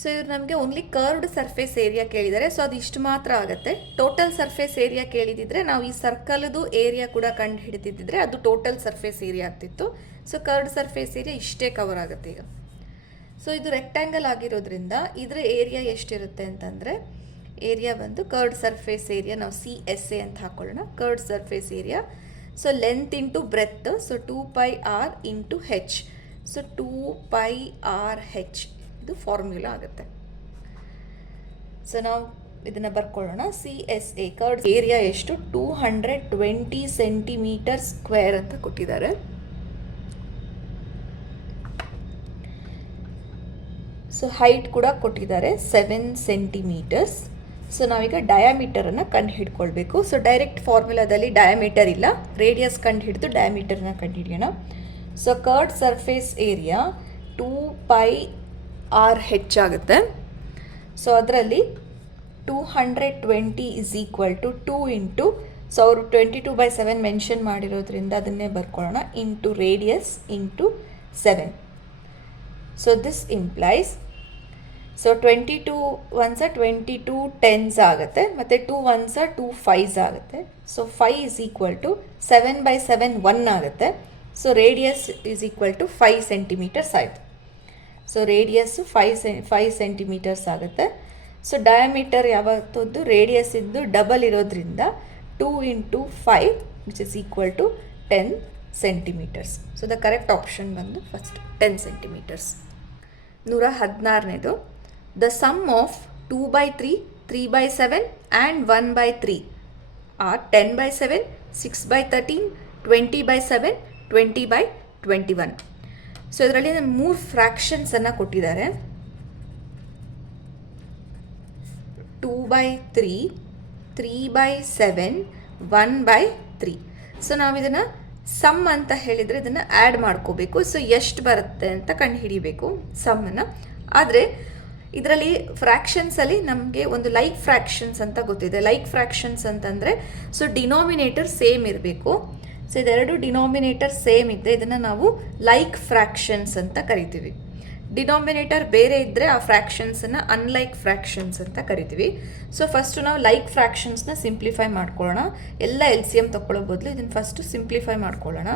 So ಇವ್ರು ನಮಗೆ ಓನ್ಲಿ ಕರ್ವ್ಡ್ ಸರ್ಫೇಸ್ ಏರಿಯಾ ಕೇಳಿದ್ದಾರೆ. ಸೊ ಅದು ಇಷ್ಟು ಮಾತ್ರ ಆಗುತ್ತೆ. ಟೋಟಲ್ ಸರ್ಫೇಸ್ ಏರಿಯಾ ಕೇಳಿದಿದ್ರೆ ನಾವು ಈ ಸರ್ಕಲ್ದು ಏರಿಯಾ ಕೂಡ ಕಂಡು ಹಿಡಿದಿದ್ದರೆ ಅದು ಟೋಟಲ್ ಸರ್ಫೇಸ್ ಏರಿಯಾ ಆಗ್ತಿತ್ತು. ಸೊ ಕರ್ವ್ಡ್ ಸರ್ಫೇಸ್ ಏರಿಯಾ ಇಷ್ಟೇ ಕವರ್ ಆಗುತ್ತೆ ಈಗ. ಸೊ ಇದು ರೆಕ್ಟ್ಯಾಂಗಲ್ ಆಗಿರೋದ್ರಿಂದ ಇದರ ಏರಿಯಾ ಎಷ್ಟಿರುತ್ತೆ ಅಂತಂದರೆ, ಏರಿಯಾ ಬಂದು ಕರ್ವ್ಡ್ ಸರ್ಫೇಸ್ ಏರಿಯಾ ನಾವು CSA ಅಂತ ಹಾಕೊಳ್ಳೋಣ. Curved surface area, so length into breath, so 2πr into H. So 2πrH ಇದು ಫಾರ್ಮ್ಯುಲಾ ಆಗುತ್ತೆ. ಸೊ ನಾವು ಇದನ್ನು ಬರ್ಕೊಳ್ಳೋಣ. CSA ಕರ್ವ್ಡ್ ಏರಿಯಾ ಎಷ್ಟು 220 ಸೆಂಟಿಮೀಟರ್ ಸ್ಕ್ವೇರ್ ಅಂತ ಕೊಟ್ಟಿದ್ದಾರೆ. ಸೊ ಹೈಟ್ ಕೂಡ ಕೊಟ್ಟಿದ್ದಾರೆ 7 ಸೆಂಟಿಮೀಟರ್ಸ್. ಸೊ ನಾವೀಗ ಡಯಾಮೀಟರನ್ನು ಕಂಡು ಹಿಡ್ಕೊಳ್ಬೇಕು. ಸೊ ಡೈರೆಕ್ಟ್ ಫಾರ್ಮುಲಾದಲ್ಲಿ ಡಯಾಮೀಟರ್ ಇಲ್ಲ, ರೇಡಿಯಸ್ ಕಂಡು ಹಿಡಿದು ಡಯಾಮೀಟರ್ನ ಕಂಡು ಹಿಡಿಯೋಣ. So curved surface area 2πrH ಆಗುತ್ತೆ. ಸೊ ಅದರಲ್ಲಿ 220 is equal to 2 into, so ಅವರು 22/7 ಮೆನ್ಷನ್ ಮಾಡಿರೋದ್ರಿಂದ ಅದನ್ನೇ ಬರ್ಕೊಳ್ಳೋಣ, into radius into 7. So this implies, so 22 1s 22 10s ಆಗುತ್ತೆ, ಮತ್ತು 2 1s 2 5s ಆಗುತ್ತೆ. ಸೊ 5 ಇಸ್ ಈಕ್ವಲ್ ಟು 7/7 1 ಆಗುತ್ತೆ. So radius is equal to 5 centimetres ಆಯಿತು. ಸೊ ರೇಡಿಯಸ್ಸು 5 ಸೆಂಟಿಮೀಟರ್ಸ್ ಆಗುತ್ತೆ. ಸೊ ಡಯಾಮೀಟರ್ ಯಾವತ್ತೊಂದು ರೇಡಿಯಸ್ ಇದ್ದು ಡಬಲ್ ಇರೋದ್ರಿಂದ 2 into 5 which is equal to 10 centimetres. So the correct option ಬಂದು ಫಸ್ಟ್ 10 ಸೆಂಟಿಮೀಟರ್ಸ್. 116ನೇದು, the sum of 2/3, 3/7 and 1/3 are 10/7, 6/13, 20/7, 20/21. So ಇದರಲ್ಲಿ 3 ಫ್ರ್ಯಾಕ್ಷನ್ಸನ್ನು ಕೊಟ್ಟಿದ್ದಾರೆ. 2/3, 3/7, 1/3. So ನಾವು ಇದನ್ನು ಸಮ್ ಅಂತ ಹೇಳಿದರೆ ಇದನ್ನು ಆ್ಯಡ್ ಮಾಡ್ಕೋಬೇಕು. ಸೊ ಎಷ್ಟು ಬರುತ್ತೆ ಅಂತ ಕಂಡು ಹಿಡಿಬೇಕು ಸಮ್ಮನ್ನು. ಆದರೆ ಇದರಲ್ಲಿ ಫ್ರ್ಯಾಕ್ಷನ್ಸಲ್ಲಿ ನಮಗೆ ಒಂದು ಲೈಕ್ ಫ್ರ್ಯಾಕ್ಷನ್ಸ್ ಅಂತ ಗೊತ್ತಿದೆ. ಲೈಕ್ ಫ್ರ್ಯಾಕ್ಷನ್ಸ್ ಅಂತಂದರೆ ಸೊ ಡಿನಾಮಿನೇಟರ್ ಸೇಮ್ ಇರಬೇಕು. ಸೊ ಇದೆರಡು ಡಿನಾಮಿನೇಟರ್ ಸೇಮ್ ಇದ್ದರೆ ಇದನ್ನು ನಾವು ಲೈಕ್ ಫ್ರ್ಯಾಕ್ಷನ್ಸ್ ಅಂತ ಕರಿತೀವಿ. ಡಿನಾಮಿನೇಟರ್ ಬೇರೆ ಇದ್ದರೆ ಆ ಫ್ರ್ಯಾಕ್ಷನ್ಸನ್ನು ಅನ್ಲೈಕ್ ಫ್ರ್ಯಾಕ್ಷನ್ಸ್ ಅಂತ ಕರಿತೀವಿ. ಸೊ ಫಸ್ಟು ನಾವು ಲೈಕ್ ಫ್ರ್ಯಾಕ್ಷನ್ಸ್ನ ಸಿಂಪ್ಲಿಫೈ ಮಾಡ್ಕೊಳ್ಳೋಣ. ಎಲ್ಲ LCM ತಗೊಳ್ಳೋ ಬದಲು ಇದನ್ನು ಫಸ್ಟು ಸಿಂಪ್ಲಿಫೈ ಮಾಡ್ಕೊಳ್ಳೋಣ.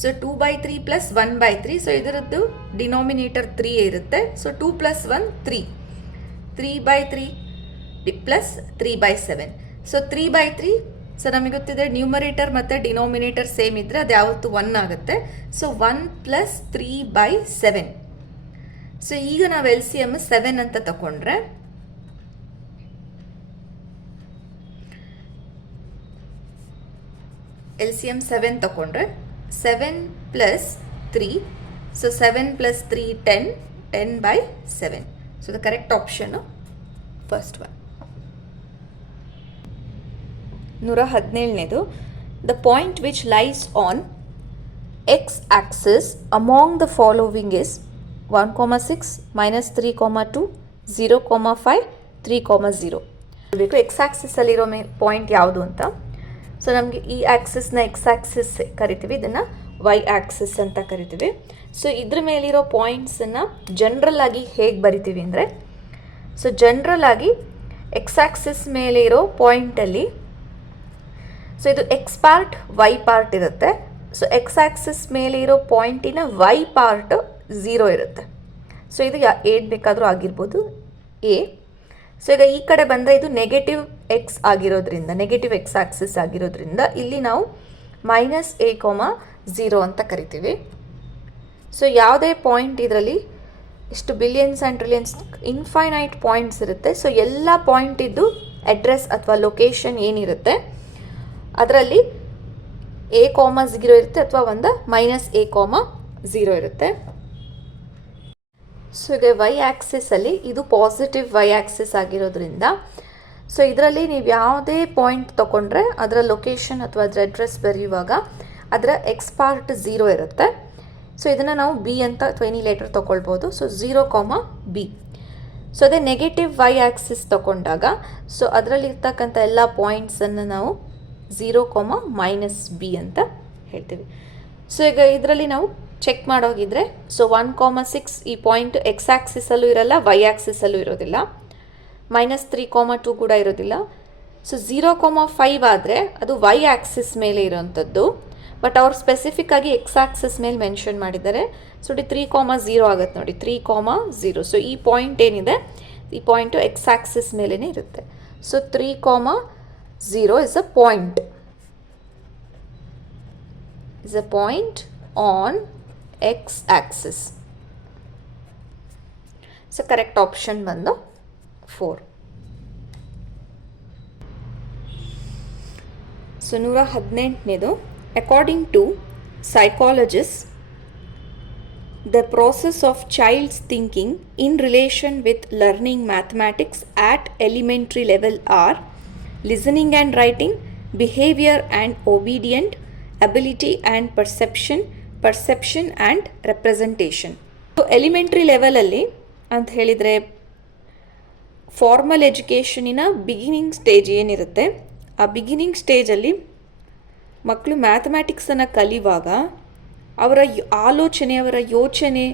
So 2/3 plus 1/3. ಸೊ ಇದರದ್ದು ಡಿನಾಮಿನೇಟರ್ 3 ಇರುತ್ತೆ. So 2 + 1 3, 3/3 plus 3/7. ಸೊ 3/3. ಸೊ ನಮಗೆ ಗೊತ್ತಿದೆ ನ್ಯೂಮರೇಟರ್ ಮತ್ತು ಡಿನಾಮಿನೇಟರ್ ಸೇಮ್ ಇದ್ದರೆ ಅದು ಯಾವತ್ತು 1 ಆಗುತ್ತೆ. ಸೊ 1 + 3/7. ಸೊ ಈಗ ನಾವು LCM 7 ಅಂತ ತಗೊಂಡ್ರೆ LCM 7 ತಗೊಂಡ್ರೆ 7 + 3. So 7 + 3 10, 10/7. So the correct option first one. 117ನೇದು, the point which lies on X axis among the following is 1,6, -3,2, 0,5, 3,0. ಬೇಕು ಎಕ್ಸ್ ಆಕ್ಸಿಸಲ್ಲಿರೋ ಪಾಯಿಂಟ್ ಯಾವುದು ಅಂತ. ಸೊ ನಮಗೆ ಈ ಆಕ್ಸಿಸ್ನ ಎಕ್ಸ್ ಆಕ್ಸಿಸ್ ಕರಿತೀವಿ, ಇದನ್ನು ವೈ ಆಕ್ಸಿಸ್ ಅಂತ ಕರಿತೀವಿ. ಸೊ ಇದ್ರ ಮೇಲಿರೋ ಪಾಯಿಂಟ್ಸನ್ನು ಜನರಲ್ ಆಗಿ ಹೇಗೆ ಬರಿತೀವಿ ಅಂದರೆ, ಸೊ ಜನರಲ್ ಆಗಿ ಎಕ್ಸ್ ಆಕ್ಸಿಸ್ ಮೇಲೆ ಇರೋ ಪಾಯಿಂಟಲ್ಲಿ ಸೊ ಇದು ಎಕ್ಸ್ ಪಾರ್ಟ್ ವೈ ಪಾರ್ಟ್ ಇರುತ್ತೆ. ಸೊ ಎಕ್ಸ್ ಆಕ್ಸಿಸ್ ಮೇಲೆ ಇರೋ ಪಾಯಿಂಟಿನ ವೈ ಪಾರ್ಟ್ 0 ಇರುತ್ತೆ. ಸೊ ಇದು ಏನು ಬೇಕಾದರೂ ಆಗಿರ್ಬೋದು ಎ. ಸೊ ಈಗ ಈ ಕಡೆ ಬಂದರೆ ಇದು ನೆಗೆಟಿವ್ ಎಕ್ಸ್ ಆಗಿರೋದ್ರಿಂದ, ನೆಗೆಟಿವ್ ಎಕ್ಸ್ ಆಕ್ಸಿಸ್ ಆಗಿರೋದ್ರಿಂದ ಇಲ್ಲಿ ನಾವು -a,0 ಅಂತ ಕರಿತೀವಿ. ಸೊ ಯಾವುದೇ ಪಾಯಿಂಟ್ ಇದರಲ್ಲಿ ಇಷ್ಟು billions and trillions infinite points ಇರುತ್ತೆ. ಸೊ ಎಲ್ಲ ಪಾಯಿಂಟಿದ್ದು ಅಡ್ರೆಸ್ ಅಥವಾ ಲೊಕೇಶನ್ ಏನಿರುತ್ತೆ ಅದರಲ್ಲಿ a,0 ಇರುತ್ತೆ ಅಥವಾ ಒಂದು -a,0 ಇರುತ್ತೆ. ಸೊ ಈಗ ವೈ ಆ್ಯಕ್ಸಿಸಲ್ಲಿ ಇದು ಪಾಸಿಟಿವ್ ವೈ ಆ್ಯಕ್ಸಿಸ್ ಆಗಿರೋದ್ರಿಂದ ಸೊ ಇದರಲ್ಲಿ ನೀವು ಯಾವುದೇ ಪಾಯಿಂಟ್ ತೊಗೊಂಡ್ರೆ ಅದರ ಲೊಕೇಶನ್ ಅಥವಾ ಅದರ ಅಡ್ರೆಸ್ ಬರೆಯುವಾಗ ಅದರ ಎಕ್ಸ್ ಪಾರ್ಟ್ 0 ಇರುತ್ತೆ. ಸೊ ಇದನ್ನು ನಾವು ಬಿ ಅಂತ ಅಥವಾ ಎನಿ ಲೆಟರ್ ತೊಗೊಳ್ಬೋದು. So 0,b. ಸೊ ಅದೇ ನೆಗೆಟಿವ್ ವೈ ಆ್ಯಕ್ಸಿಸ್ ತಗೊಂಡಾಗ ಸೊ ಅದರಲ್ಲಿರ್ತಕ್ಕಂಥ ಎಲ್ಲ ಪಾಯಿಂಟ್ಸನ್ನು ನಾವು 0, -b ಅಂತ ಹೇಳ್ತೀವಿ. ಸೊ ಈಗ ಇದರಲ್ಲಿ ನಾವು ಚೆಕ್ ಮಾಡೋಗಿದ್ರೆ ಸೊ 1, 6 ಈ ಪಾಯಿಂಟ್ ಎಕ್ಸ್ ಆ್ಯಕ್ಸಿಸಲ್ಲೂ ಇರಲ್ಲ, ವೈ ಆ್ಯಕ್ಸಿಸಲ್ಲೂ ಇರೋದಿಲ್ಲ. -3, 2 ಕೂಡ ಇರೋದಿಲ್ಲ. ಸೊ 0, 5 ಆದರೆ ಅದು ವೈ ಆ್ಯಕ್ಸಿಸ್ ಮೇಲೆ ಇರೋವಂಥದ್ದು, ಬಟ್ ಅವ್ರು ಸ್ಪೆಸಿಫಿಕ್ ಆಗಿ ಎಕ್ಸ್ ಆ್ಯಕ್ಸಿಸ್ ಮೇಲೆ ಮೆನ್ಷನ್ ಮಾಡಿದ್ದಾರೆ. ಸೊ 3, 0 ಆಗುತ್ತೆ ನೋಡಿ, 3, 0. ಸೊ ಈ ಪಾಯಿಂಟ್ ಏನಿದೆ, ಈ ಪಾಯಿಂಟು ಎಕ್ಸ್ ಆ್ಯಕ್ಸಿಸ್ ಮೇಲೇ ಇರುತ್ತೆ. So 3, 0 is a point. Is a point on x-axis. So correct option ಬಂದು 4. ಸೊ 118ನೇದು, according to psychologists, the process of child's thinking in relation with learning mathematics at elementary level are listening and writing, behavior and obedient, ability and perception and representation. So elementary ಲೆವೆಲಲ್ಲಿ ಅಂತ ಹೇಳಿದರೆ formal ಎಜುಕೇಷನಿನ beginning stage ಏನಿರುತ್ತೆ, ಆ beginning ಸ್ಟೇಜಲ್ಲಿ ಮಕ್ಕಳು ಮ್ಯಾಥಮ್ಯಾಟಿಕ್ಸನ್ನು ಕಲಿಯುವಾಗ ಅವರ ಆಲೋಚನೆ, ಅವರ ಯೋಚನೆ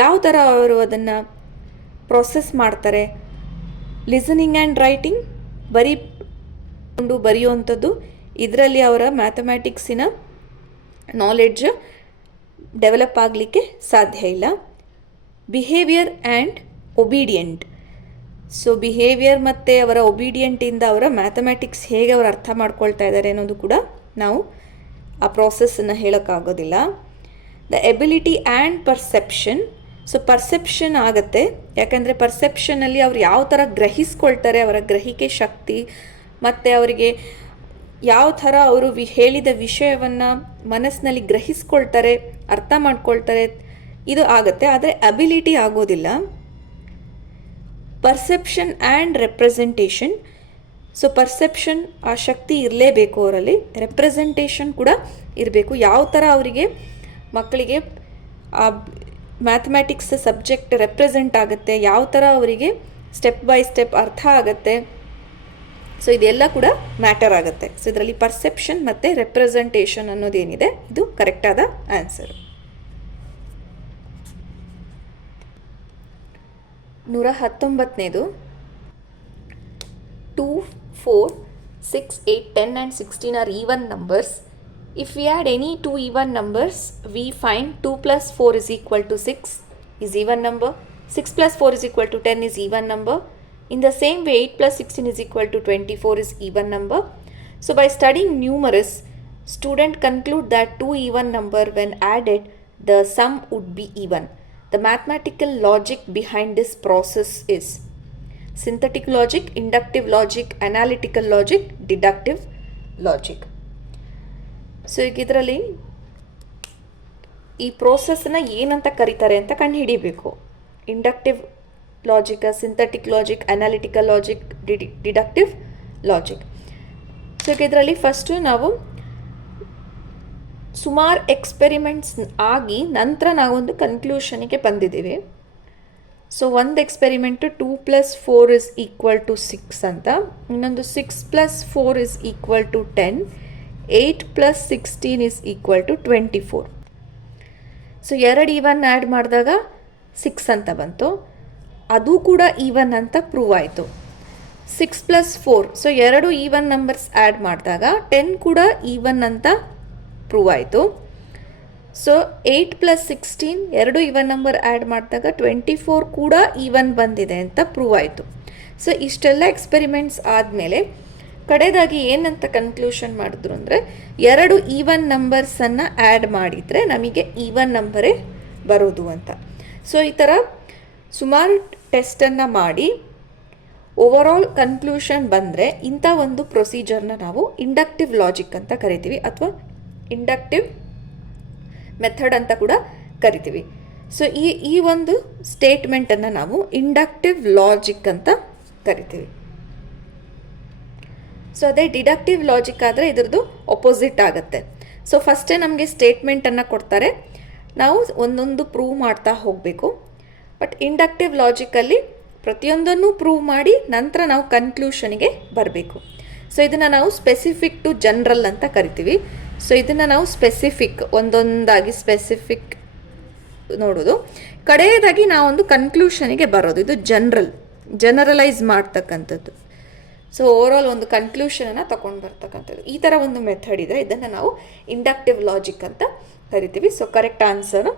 ಯಾವ ಥರ ಅವರು ಅದನ್ನು ಪ್ರೊಸೆಸ್ ಮಾಡ್ತಾರೆ. ಲಿಸನಿಂಗ್ ಆ್ಯಂಡ್ ರೈಟಿಂಗ್ ಬರೆಯುವಂಥದ್ದು, ಇದರಲ್ಲಿ ಅವರ ಮ್ಯಾಥಮ್ಯಾಟಿಕ್ಸಿನ ನಾಲೆಡ್ಜ್ ಡೆವಲಪ್ ಆಗಲಿಕ್ಕೆ ಸಾಧ್ಯ ಇಲ್ಲ. Behaviour and obedient, so behaviour ಮತ್ತು ಅವರ ಒಬೀಡಿಯಂಟಿಂದ ಅವರ ಮ್ಯಾಥಮ್ಯಾಟಿಕ್ಸ್ ಹೇಗೆ ಅವರು ಅರ್ಥ ಮಾಡ್ಕೊಳ್ತಾ ಇದ್ದಾರೆ ಅನ್ನೋದು ಕೂಡ ನಾವು ಆ ಪ್ರಾಸೆಸ್ಸನ್ನು ಹೇಳೋಕ್ಕಾಗೋದಿಲ್ಲ. The ability and perception, so perception ಆಗುತ್ತೆ, ಯಾಕಂದರೆ ಪರ್ಸೆಪ್ಷನಲ್ಲಿ ಅವ್ರು ಯಾವ ಥರ ಗ್ರಹಿಸ್ಕೊಳ್ತಾರೆ, ಅವರ ಗ್ರಹಿಕೆ ಶಕ್ತಿ ಮತ್ತು ಅವರಿಗೆ ಯಾವ ಥರ ಅವರು ಹೇಳಿದ ವಿಷಯವನ್ನು ಮನಸ್ಸಿನಲ್ಲಿ ಗ್ರಹಿಸ್ಕೊಳ್ತಾರೆ, ಅರ್ಥ ಮಾಡ್ಕೊಳ್ತಾರೆ, ಇದು ಆಗುತ್ತೆ. ಆದರೆ ಅಬಿಲಿಟಿ ಆಗೋದಿಲ್ಲ. Perception and representation, so perception ಆ ಶಕ್ತಿ ಇರಲೇಬೇಕು ಅವರಲ್ಲಿ, ರೆಪ್ರೆಸೆಂಟೇಷನ್ ಕೂಡ ಇರಬೇಕು. ಯಾವ ಥರ ಅವರಿಗೆ ಮಕ್ಕಳಿಗೆ ಆ ಮ್ಯಾಥಮ್ಯಾಟಿಕ್ಸ್ ಸಬ್ಜೆಕ್ಟ್ ರೆಪ್ರೆಸೆಂಟ್ ಆಗುತ್ತೆ, ಯಾವ ಥರ ಅವರಿಗೆ ಸ್ಟೆಪ್ ಬೈ ಸ್ಟೆಪ್ ಅರ್ಥ ಆಗುತ್ತೆ, ಸೊ ಇದೆಲ್ಲ ಕೂಡ ಮ್ಯಾಟರ್ ಆಗುತ್ತೆ. ಸೊ ಇದರಲ್ಲಿ ಪರ್ಸೆಪ್ಷನ್ ಮತ್ತು ರೆಪ್ರೆಸೆಂಟೇಷನ್ ಅನ್ನೋದೇನಿದೆ ಇದು ಕರೆಕ್ಟಾದ answer. 119ನೇದು, 2, 4, 6, 8, 10 and 16 are even numbers. If we add any two even numbers, we find 2 plus 4 is equal to 6 is even number, 6 plus 4 is equal to 10 is even number. In the same way, 8 plus 16 is equal to 24 is even number. So by studying numerous, student conclude that two even number when added, the sum would be even. The mathematical logic behind this process is synthetic logic, inductive logic, analytical logic, deductive logic. So ಈಗ ಇದರಲ್ಲಿ ಈ ಪ್ರೋಸೆಸ್ನ ಏನಂತ ಕರೀತಾರೆ ಅಂತ ಕಂಡುಹಿಡಿಬೇಕು. Inductive logic, synthetic logic, analytical logic, deductive logic. So ಈಗ ಇದರಲ್ಲಿ first ನಾವು ಸುಮಾರು ಎಕ್ಸ್ಪೆರಿಮೆಂಟ್ಸ್ ಆಗಿ ನಂತರ ನಾವೊಂದು ಕನ್ಕ್ಲೂಷನಿಗೆ ಬಂದಿದ್ದೀವಿ. ಸೊ ಒಂದು ಎಕ್ಸ್ಪೆರಿಮೆಂಟು 2 + 4 is equal to 6 ಅಂತ, ಇನ್ನೊಂದು 6 + 4 is equal to 10, 8 + 16 is equal to 24. So ಎರಡು ಈವನ್ ಆ್ಯಡ್ ಮಾಡಿದಾಗ 6 ಅಂತ ಬಂತು, ಅದು ಕೂಡ ಈವನ್ ಅಂತ ಪ್ರೂವ್ ಆಯಿತು. 6 + 4, ಸೊ ಎರಡು ಈವನ್ ನಂಬರ್ಸ್ ಆ್ಯಡ್ ಮಾಡಿದಾಗ 10 ಕೂಡ ಈವನ್ ಅಂತ ಪ್ರೂವ್ ಆಯಿತು. ಸೊ 8 + 16 ಎರಡು ಈವನ್ ನಂಬರ್ ಆ್ಯಡ್ ಮಾಡಿದಾಗ 24 ಕೂಡ ಈವನ್ ಬಂದಿದೆ ಅಂತ ಪ್ರೂವ್ ಆಯಿತು. ಸೊ ಇಷ್ಟೆಲ್ಲ ಎಕ್ಸ್ಪೆರಿಮೆಂಟ್ಸ್ ಆದಮೇಲೆ ಕಡೆಯದಾಗಿ ಏನಂತ ಕನ್ಕ್ಲೂಷನ್ ಮಾಡಿದ್ರು ಅಂದರೆ, ಎರಡು ಈವನ್ ನಂಬರ್ಸನ್ನು ಆ್ಯಡ್ ಮಾಡಿದರೆ ನಮಗೆ ಈವನ್ ನಂಬರೇ ಬರೋದು ಅಂತ. ಸೊ ಈ ಥರ ಸುಮಾರು ಟೆಸ್ಟನ್ನು ಮಾಡಿ ಓವರಾಲ್ ಕನ್ಕ್ಲೂಷನ್ ಬಂದರೆ ಇಂಥ ಒಂದು ಪ್ರೊಸೀಜರ್ನ ನಾವು ಇಂಡಕ್ಟಿವ್ ಲಾಜಿಕ್ ಅಂತ ಕರಿತೀವಿ, ಅಥವಾ ಇಂಡಕ್ಟಿವ್ ಮೆಥಡ್ ಅಂತ ಕೂಡ ಕರಿತೀವಿ. ಸೊ ಈ ಒಂದು ಸ್ಟೇಟ್ಮೆಂಟನ್ನು ನಾವು ಇಂಡಕ್ಟಿವ್ ಲಾಜಿಕ್ ಅಂತ ಕರಿತೀವಿ. ಸೊ ಅದೇ ಡಿಡಕ್ಟಿವ್ ಲಾಜಿಕ್ ಆದರೆ ಇದ್ರದ್ದು ಅಪೋಸಿಟ್ ಆಗುತ್ತೆ. ಸೊ ಫಸ್ಟೇ ನಮಗೆ ಸ್ಟೇಟ್ಮೆಂಟನ್ನು ಕೊಡ್ತಾರೆ, ನಾವು ಒಂದೊಂದು ಪ್ರೂವ್ ಮಾಡ್ತಾ ಹೋಗಬೇಕು. ಬಟ್ ಇಂಡಕ್ಟಿವ್ ಲಾಜಿಕಲ್ಲಿ ಪ್ರತಿಯೊಂದನ್ನು ಪ್ರೂವ್ ಮಾಡಿ ನಂತರ ನಾವು ಕನ್ಕ್ಲೂಷನ್ಗೆ ಬರಬೇಕು. ಸೊ ಇದನ್ನು ನಾವು ಸ್ಪೆಸಿಫಿಕ್ ಟು ಜನರಲ್ ಅಂತ ಕರಿತೀವಿ. ಸೊ ಇದನ್ನು ನಾವು ಸ್ಪೆಸಿಫಿಕ್ ಒಂದೊಂದಾಗಿ ಸ್ಪೆಸಿಫಿಕ್ ನೋಡೋದು, ಕಡೆಯದಾಗಿ ನಾವೊಂದು ಕನ್ಕ್ಲೂಷನಿಗೆ ಬರೋದು. ಇದು ಜನರಲೈಸ್ ಮಾಡ್ತಕ್ಕಂಥದ್ದು. ಸೊ ಓವರಾಲ್ ಒಂದು ಕನ್ಕ್ಲೂಷನನ್ನು ತಗೊಂಡು ಬರ್ತಕ್ಕಂಥದ್ದು. ಈ ಥರ ಒಂದು ಮೆಥಡ್ ಇದೆ, ಇದನ್ನು ನಾವು ಇಂಡಕ್ಟಿವ್ ಲಾಜಿಕ್ ಅಂತ ಕರಿತೀವಿ. So correct answer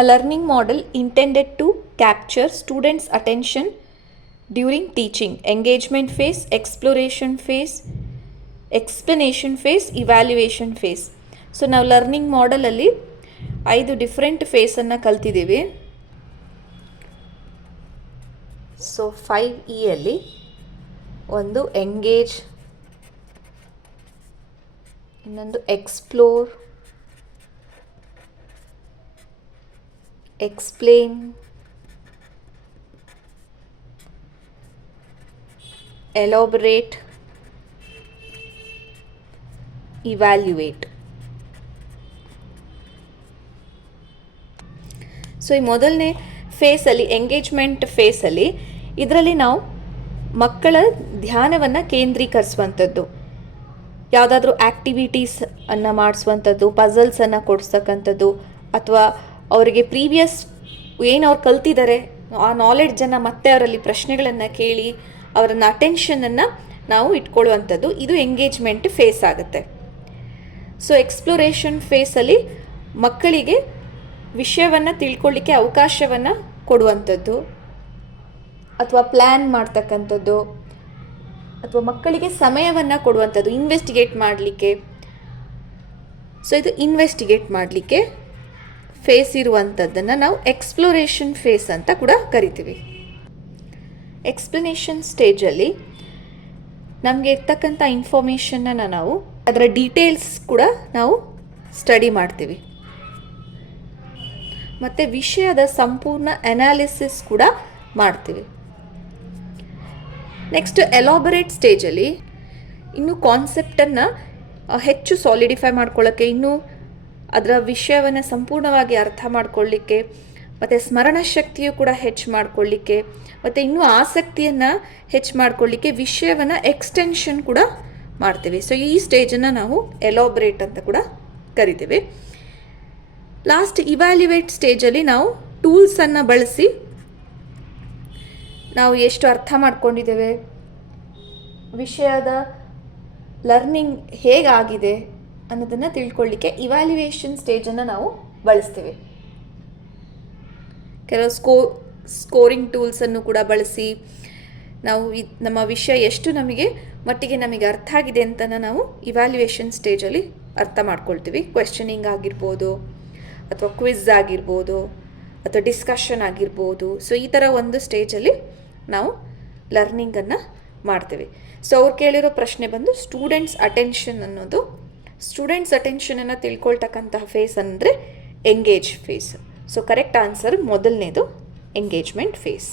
a learning model intended to capture students' attention during teaching, engagement phase, exploration phase, explanation phase, evaluation phase. So ನಾವು ಲರ್ನಿಂಗ್ ಮಾಡೆಲಲ್ಲಿ 5 ಡಿಫ್ರೆಂಟ್ ಫೇಸನ್ನು ಕಲ್ತಿದ್ದೀವಿ. ಸೊ 5E ಅಲ್ಲಿ ಒಂದು ಎಂಗೇಜ್, ಇನ್ನೊಂದು explore, explain, elaborate, evaluate. So ಈ ಮೊದಲನೇ ಫೇಸಲ್ಲಿ, engagement ಫೇಸಲ್ಲಿ, ಇದರಲ್ಲಿ ನಾವು ಮಕ್ಕಳ ಧ್ಯಾನವನ್ನು ಕೇಂದ್ರೀಕರಿಸುವಂಥದ್ದು, ಯಾವುದಾದ್ರೂ ಆ್ಯಕ್ಟಿವಿಟೀಸ್ ಅನ್ನು ಮಾಡಿಸುವಂಥದ್ದು, ಪಝಲ್ಸನ್ನು ಕೊಡಿಸ್ತಕ್ಕಂಥದ್ದು, ಅಥವಾ ಅವರಿಗೆ ಪ್ರೀವಿಯಸ್ ಏನು ಅವ್ರು ಕಲ್ತಿದ್ದಾರೆ ಆ ನಾಲೆಡ್ಜನ್ನು ಮತ್ತೆ ಅವರಲ್ಲಿ ಪ್ರಶ್ನೆಗಳನ್ನು ಕೇಳಿ ಅವರನ್ನು ಅಟೆನ್ಷನನ್ನು ನಾವು ಇಟ್ಕೊಳ್ಳುವಂಥದ್ದು, ಇದು ಎಂಗೇಜ್ಮೆಂಟ್ ಫೇಸ್ ಆಗುತ್ತೆ. ಸೊ ಎಕ್ಸ್ಪ್ಲೋರೇಷನ್ ಫೇಸಲ್ಲಿ ಮಕ್ಕಳಿಗೆ ವಿಷಯವನ್ನು ತಿಳ್ಕೊಳ್ಳಿಕ್ಕೆ ಅವಕಾಶವನ್ನು ಕೊಡುವಂಥದ್ದು, ಅಥವಾ ಪ್ಲ್ಯಾನ್ ಮಾಡ್ತಕ್ಕಂಥದ್ದು, ಅಥವಾ ಮಕ್ಕಳಿಗೆ ಸಮಯವನ್ನು ಕೊಡುವಂಥದ್ದು ಇನ್ವೆಸ್ಟಿಗೇಟ್ ಮಾಡಲಿಕ್ಕೆ. ಸೊ ಇದು ಇನ್ವೆಸ್ಟಿಗೇಟ್ ಮಾಡಲಿಕ್ಕೆ ಫೇಸ್ ಇರುವಂಥದ್ದನ್ನು ನಾವು ಎಕ್ಸ್ಪ್ಲೋರೇಷನ್ ಫೇಸ್ ಅಂತ ಕೂಡ ಕರಿತೀವಿ. ಎಕ್ಸ್ಪ್ಲನೇಷನ್ ಸ್ಟೇಜಲ್ಲಿ ನಮಗೆ ಇರ್ತಕ್ಕಂಥ ಇನ್ಫಾರ್ಮೇಷನನ್ನು ನಾವು ಅದರ ಡೀಟೇಲ್ಸ್ ಕೂಡ ನಾವು ಸ್ಟಡಿ ಮಾಡ್ತೀವಿ, ಮತ್ತು ವಿಷಯದ ಸಂಪೂರ್ಣ ಅನಾಲಿಸಿಸ್ ಕೂಡ ಮಾಡ್ತೀವಿ. ನೆಕ್ಸ್ಟ್ ಎಲಾಬರೇಟ್ ಸ್ಟೇಜಲ್ಲಿ ಇನ್ನೂ ಕಾನ್ಸೆಪ್ಟನ್ನು ಹೆಚ್ಚು ಸಾಲಿಡಿಫೈ ಮಾಡ್ಕೊಳ್ಳೋಕ್ಕೆ, ಇನ್ನೂ ಅದರ ವಿಷಯವನ್ನು ಸಂಪೂರ್ಣವಾಗಿ ಅರ್ಥ ಮಾಡ್ಕೊಳ್ಳಿಕ್ಕೆ, ಮತ್ತು ಸ್ಮರಣ ಶಕ್ತಿಯು ಕೂಡ ಹೆಚ್ಚು ಮಾಡ್ಕೊಳ್ಳಿಕ್ಕೆ, ಮತ್ತು ಇನ್ನೂ ಆಸಕ್ತಿಯನ್ನು ಹೆಚ್ಚು ಮಾಡ್ಕೊಳ್ಳಿಕ್ಕೆ ವಿಷಯವನ್ನು ಎಕ್ಸ್ಟೆನ್ಷನ್ ಕೂಡ ಮಾಡ್ತೀವಿ. ಸೊ ಈ ಸ್ಟೇಜನ್ನು ನಾವು ಎಲಾಬ್ರೇಟ್ ಅಂತ ಕೂಡ ಕರಿತೀವಿ. ಲಾಸ್ಟ್ ಇವ್ಯಾಲ್ಯುವೇಟ್ ಸ್ಟೇಜಲ್ಲಿ ನಾವು ಟೂಲ್ಸನ್ನು ಬಳಸಿ ನಾವು ಎಷ್ಟು ಅರ್ಥ ಮಾಡ್ಕೊಂಡಿದ್ದೇವೆ, ವಿಷಯದ ಲರ್ನಿಂಗ್ ಹೇಗಾಗಿದೆ ಅನ್ನೋದನ್ನು ತಿಳ್ಕೊಳ್ಳಿಕ್ಕೆ ಇವ್ಯಾಲ್ಯುಯೇಷನ್ ಸ್ಟೇಜನ್ನು ನಾವು ಬಳಸ್ತೀವಿ. ಕೆಲವು ಸ್ಕೋರಿಂಗ್ ಟೂಲ್ಸನ್ನು ಕೂಡ ಬಳಸಿ ನಾವು ನಮ್ಮ ವಿಷಯ ಎಷ್ಟು ಮಟ್ಟಿಗೆ ನಮಗೆ ಅರ್ಥ ಆಗಿದೆ ಅಂತ ನಾವು ಇವ್ಯಾಲ್ಯುಯೇಷನ್ ಸ್ಟೇಜಲ್ಲಿ ಅರ್ಥ ಮಾಡ್ಕೊಳ್ತೀವಿ. ಕ್ವೆಶ್ಚನಿಂಗ್ ಆಗಿರ್ಬೋದು, ಅಥವಾ ಕ್ವಿಝ್ ಆಗಿರ್ಬೋದು, ಅಥವಾ ಡಿಸ್ಕಷನ್ ಆಗಿರ್ಬೋದು. ಸೊ ಈ ಥರ ಒಂದು ಸ್ಟೇಜಲ್ಲಿ ನಾವು ಲರ್ನಿಂಗನ್ನು ಮಾಡ್ತೀವಿ. ಸೊ ಅವ್ರು ಕೇಳಿರೋ ಪ್ರಶ್ನೆ ಬಂದು ಸ್ಟೂಡೆಂಟ್ಸ್ ಅಟೆನ್ಷನ್ ಅನ್ನೋದು. ಸ್ಟೂಡೆಂಟ್ಸ್ ಅಟೆನ್ಷನನ್ನು ತಿಳ್ಕೊಳ್ತಕ್ಕಂತಹ ಫೇಸ್ ಅಂದರೆ engage phase. So correct answer ಮೊದಲನೇದು ಎಂಗೇಜ್ಮೆಂಟ್ ಫೇಸ್.